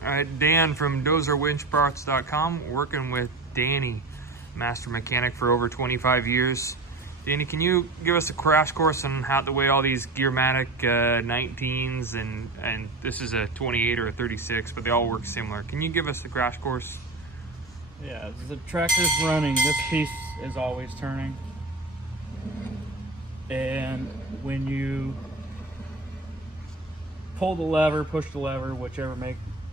All right, Dan from dozerwinchparts.com, working with Danny, master mechanic for over 25 years. Danny, can you give us a crash course on how the way all these Gearmatic 19s and this is a 28 or a 36, but they all work similar. Can you give us a crash course? Yeah, as the tractor's running, this piece is always turning. And when you pull the lever, push the lever, whichever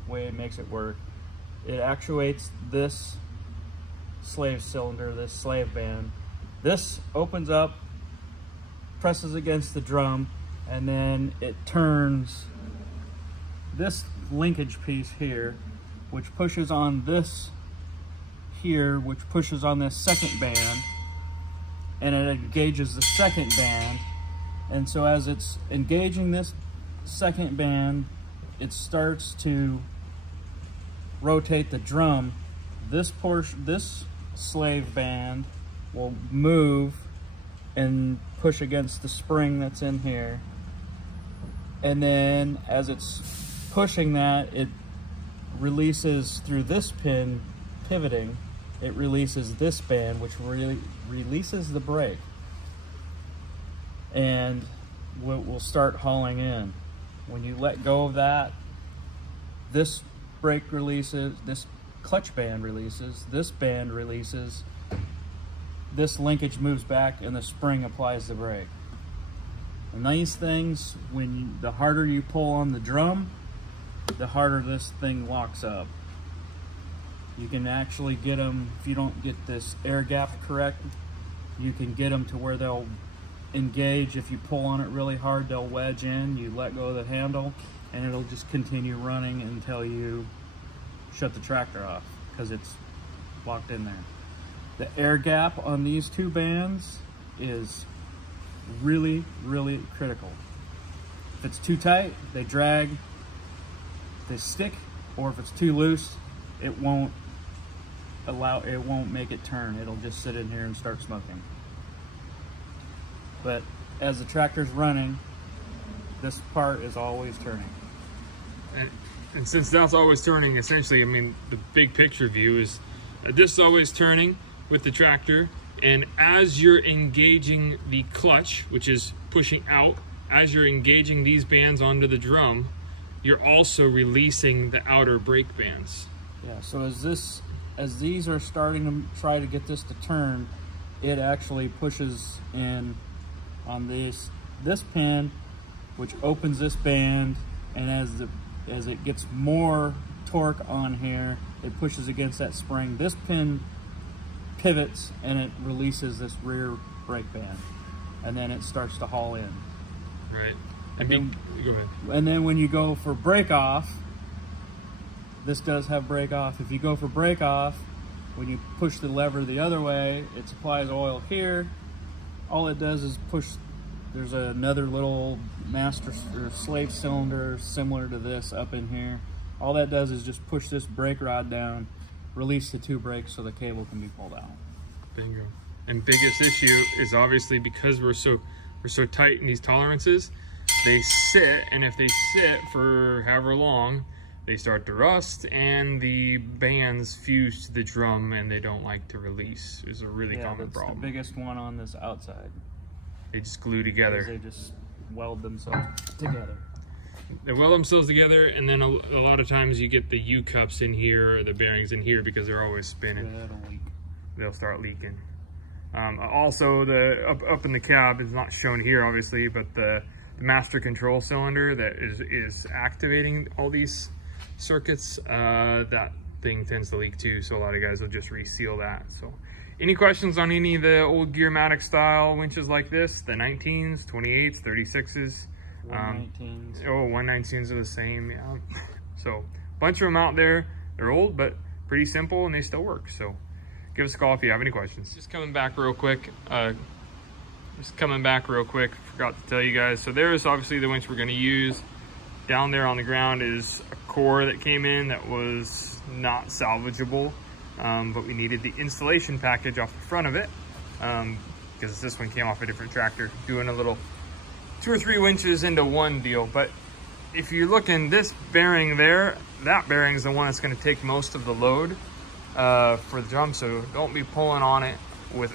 way it makes it work, it actuates this slave cylinder, this slave band. This opens up, presses against the drum, and then it turns this linkage piece here, which pushes on this here, which pushes on this second band, and it engages the second band. And so as it's engaging this second band, it starts to rotate the drum. This portion, this slave band will move and push against the spring that's in here. And then as it's pushing that, it releases through this pin pivoting, it releases this band, which really releases the brake. And we'll start hauling in. When you let go of that, this brake releases, this clutch band releases, this band releases, this linkage moves back, and the spring applies the brake. The nice things, the harder you pull on the drum, the harder this thing locks up. You can actually get them, if you don't get this air gap correct, you can get them to where they'll engage. If you pull on it really hard, they'll wedge in. You let go of the handle, and it'll just continue running until you shut the tractor off, because it's locked in there. The air gap on these two bands is really, really critical. If it's too tight, they drag, they stick, or if it's too loose, it won't make it turn. It'll just sit in here and start smoking. But as the tractor's running, this part is always turning. And since that's always turning, essentially, I mean, the big picture view is this is always turning with the tractor, and as you're engaging the clutch, which is pushing out, as you're engaging these bands onto the drum, you're also releasing the outer brake bands. Yeah, so as these are starting to try to get this to turn, it actually pushes in on this pin, which opens this band, and as it gets more torque on here, it pushes against that spring. This pin pivots and it releases this rear brake band, and then it starts to haul in. Right. Go ahead. And then when you go for brake off, this does have brake off. If you go for brake off, when you push the lever the other way, it supplies oil here. All it does is push. There's another little master or slave cylinder similar to this up in here. All that does is just push this brake rod down, release the two brakes so the cable can be pulled out. Bingo. And biggest issue is obviously because we're so tight in these tolerances, they sit, and if they sit for however long, they start to rust, and the bands fuse to the drum, and they don't like to release. It's a really common problem. The biggest one on this outside. They just glue together. They just weld themselves together. They weld themselves together, and then a lot of times you get the U-cups in here, or the bearings in here, because they're always spinning. Yeah, it'll leak. They'll start leaking. Also, up in the cab is not shown here, obviously, but the master control cylinder that is activating all these circuits, that thing tends to leak too, so a lot of guys will just reseal that. So any questions on any of the old Gearmatic style winches like this, the 19s, 28s, 36s? 119s. 119s are the same, yeah. So bunch of them out there. They're old, but pretty simple, and they still work. So give us a call if you have any questions. Just coming back real quick. Forgot to tell you guys. So there's obviously the winch we're going to use. Down there on the ground is a core that came in that was not salvageable, but we needed the installation package off the front of it, because this one came off a different tractor, doing a little 2 or 3 winches into one deal. But if you're looking, this bearing there that bearing is the one that's going to take most of the load for the drum. So don't be pulling on it with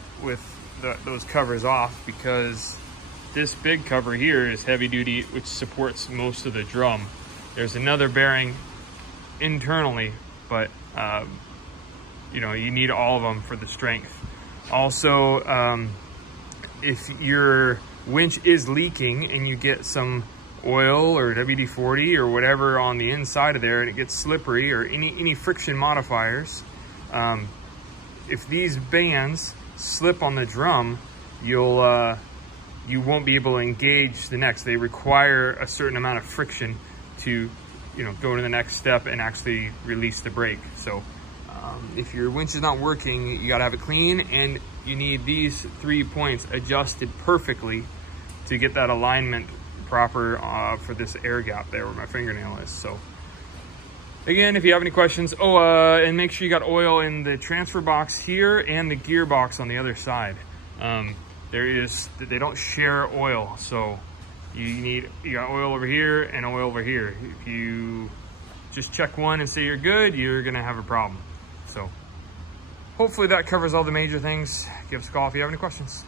those covers off, because this big cover here is heavy duty, which supports most of the drum. There's another bearing internally, but you know, you need all of them for the strength. Also, if your winch is leaking and you get some oil or WD-40 or whatever on the inside of there and it gets slippery, or any friction modifiers, if these bands slip on the drum, you won't be able to engage the next. They require a certain amount of friction to, you know, go to the next step and actually release the brake. So if your winch is not working, you gotta have it clean, and you need these 3 points adjusted perfectly to get that alignment proper for this air gap there where my fingernail is. So again, if you have any questions, and make sure you got oil in the transfer box here and the gearbox on the other side. They don't share oil, so you got oil over here and oil over here. If you just check one and say you're good, you're gonna have a problem. So hopefully that covers all the major things. Give us a call if you have any questions.